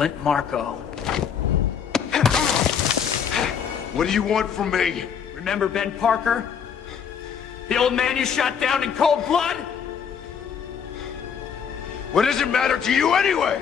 Flint Marko. What do you want from me? Remember Ben Parker? The old man you shot down in cold blood? What does it matter to you anyway?